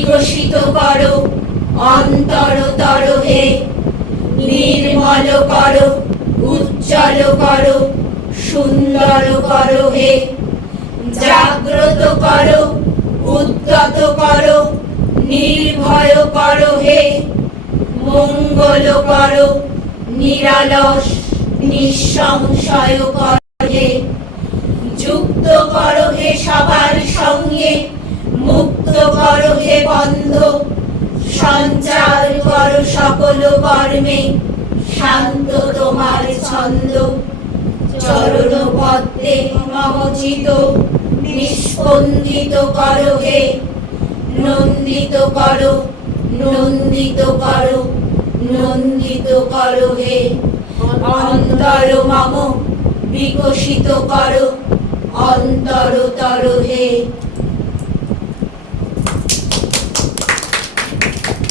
করো, অন্তরতর হে নির্মল করো, উজ্জ্বল করো, সুন্দর করো হে। জাগ্রত করো, উদ্যত করো, নির্ভয় করো হে। মঙ্গল করো, নিরালস, নিঃসংশয় করো হে যুক্ত করো হে সবার সঙ্গে মুক্ত করো হে বন্ধ। সঞ্চার করো সকল কর্মে, শান্ত তোমার ছন্দ। চরণ পদ্মে মমচিত, নিষ্পন্দিত করো হে। নন্দিত করো নন্দিত করো নন্দিত করো হে। অন্তর মম বিকশিত করো অন্তরতর